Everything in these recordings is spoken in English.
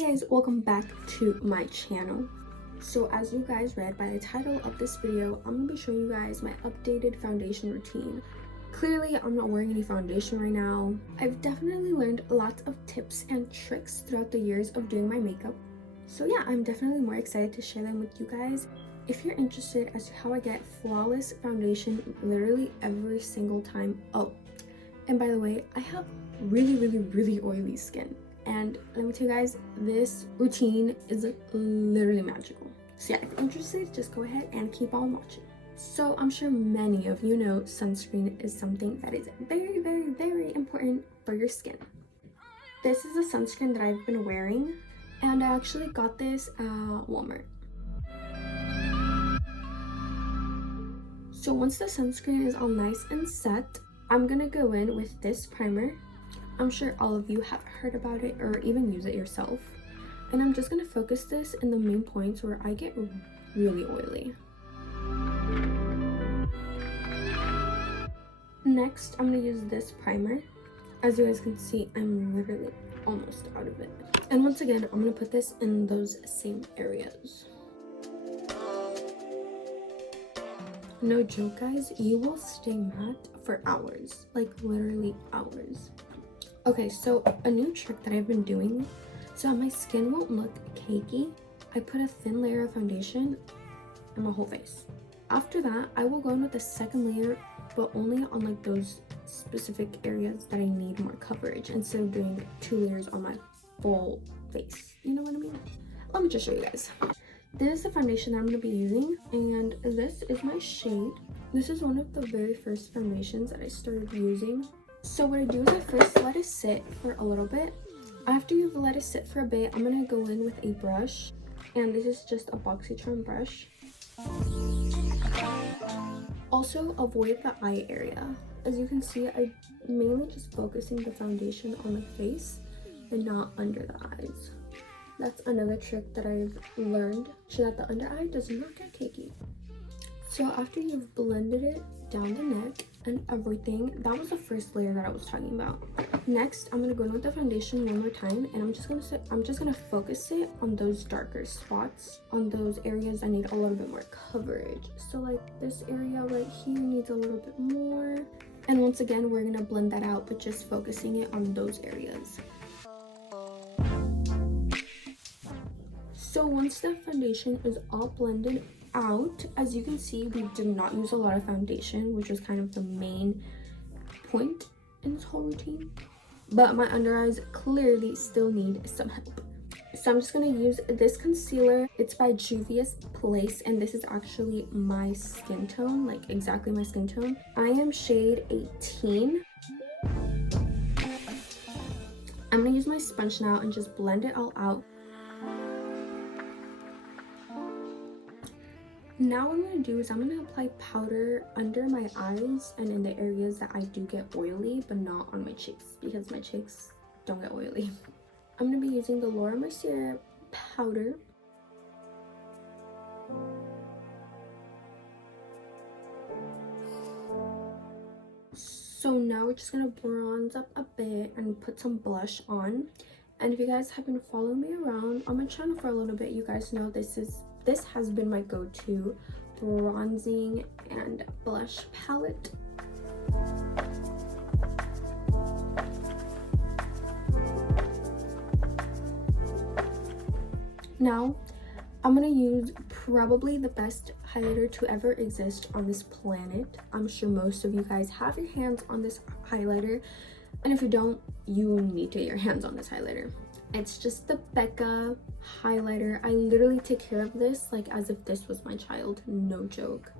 Guys, welcome back to my channel. So as you guys read by the title of this video, I'm going to be showing you guys my updated foundation routine. Clearly, I'm not wearing any foundation right now. I've definitely learned lots of tips and tricks throughout the years of doing my makeup. So yeah, I'm definitely more excited to share them with you guys. If you're interested as to how I get flawless foundation literally every single time. Oh, and by the way, I have really oily skin. And let me tell you guys, this routine is literally magical. So yeah, if you're interested, just go ahead and keep on watching. So I'm sure many of you know sunscreen is something that is very important for your skin. This is a sunscreen that I've been wearing, and I actually got this at Walmart. So once the sunscreen is all nice and set, I'm gonna go in with this primer. I'm sure all of you have heard about it or even use it yourself. And I'm just gonna focus this in the main points where I get really oily. Next, I'm gonna use this primer. As you guys can see, I'm literally almost out of it. And once again, I'm gonna put this in those same areas. No joke, guys, you will stay matte for hours, like literally hours. Okay, so a new trick that I've been doing so my skin won't look cakey, I put a thin layer of foundation on my whole face. After that, I will go in with a second layer, but only on like those specific areas that I need more coverage instead of doing 2 layers on my full face. You know what I mean? Let me just show you guys. This is the foundation that I'm going to be using, and this is my shade. This is one of the very first foundations that I started using. So what I do is I first let it sit for a little bit. After you've let it sit for a bit, I'm going to go in with a brush, and this is just a BoxyCharm brush. Also avoid the eye area. As you can see, I'm mainly just focusing the foundation on the face and not under the eyes. That's another trick that I've learned so that the under eye does not get cakey. So after you've blended it down the neck and everything, that was the first layer that I was talking about. Next, I'm gonna go in with the foundation one more time, and I'm just gonna focus it on those darker spots, on those areas that need a little bit more coverage. So like this area right here needs a little bit more. And once again, we're gonna blend that out, but just focusing it on those areas. So once the foundation is all blended out, as you can see, we did not use a lot of foundation, which was kind of the main point in this whole routine. But my under eyes clearly still need some help. So I'm just going to use this concealer. It's by Juvia's Place, and this is actually my skin tone, like exactly my skin tone. I am shade 18. I'm going to use my sponge now and just blend it all out. Now what I'm going to do is I'm going to apply powder under my eyes and in the areas that I do get oily, but not on my cheeks, because my cheeks don't get oily. I'm going to be using the Laura Mercier powder. So now we're just going to bronze up a bit and put some blush on. And if you guys have been following me around on my channel for a little bit, you guys know this has been my go-to bronzing and blush palette. Now I'm gonna use probably the best highlighter to ever exist on this planet. I'm sure most of you guys have your hands on this highlighter, and if you don't, you need to get your hands on this highlighter. It's just the Becca highlighter. I literally take care of this like as if this was my child, no joke.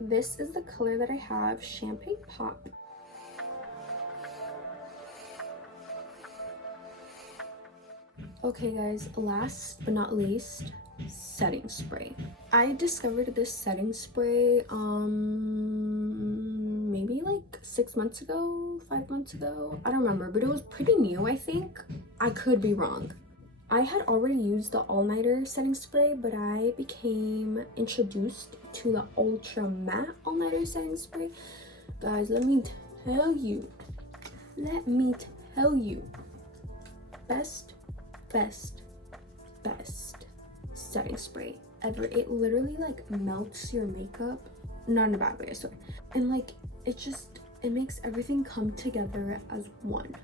This is the color that I have, Champagne Pop. Okay guys, last but not least, setting spray. I discovered this setting spray maybe like 6 months ago, 5 months ago, I don't remember, but it was pretty new. I think I could be wrong. I had already used the All Nighter setting spray, but I became introduced to the Ultra Matte All Nighter setting spray. Guys, let me tell you, best best setting spray ever. It literally like melts your makeup, not in a bad way, I swear. And like it makes everything come together as one.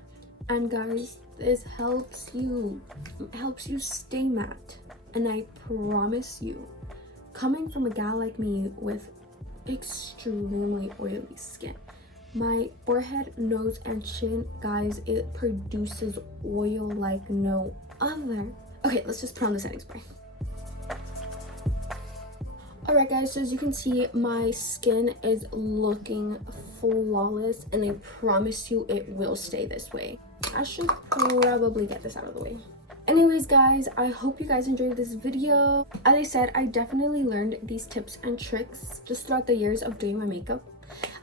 And guys, this helps you stay matte. And I promise you, coming from a gal like me with extremely oily skin, my forehead, nose, and chin, guys, it produces oil like no other. Okay, let's just put on the setting spray. Alright guys, so as you can see, my skin is looking flawless, and I promise you it will stay this way. I should probably get this out of the way. Anyways guys, I hope you guys enjoyed this video. As I said, I definitely learned these tips and tricks just throughout the years of doing my makeup.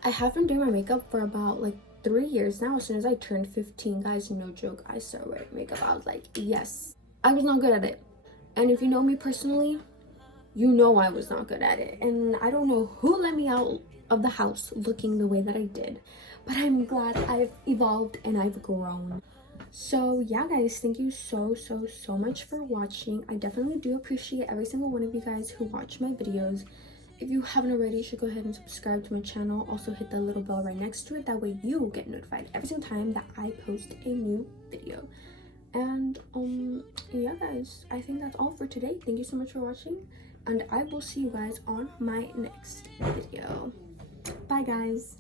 I have been doing my makeup for about like 3 years now. As soon as I turned 15, guys, no joke, I started wearing makeup. I was like, yes. I was not good at it. And if you know me personally, you know I was not good at it. And I don't know who let me out of the house looking the way that I did. But I'm glad I've evolved and I've grown. So yeah guys, thank you so much for watching. I definitely do appreciate every single one of you guys who watch my videos. If you haven't already, you should go ahead and subscribe to my channel. Also hit the little bell right next to it. That way you will get notified every single time that I post a new video. And yeah guys, I think that's all for today. Thank you so much for watching, and I will see you guys on my next video. Bye guys.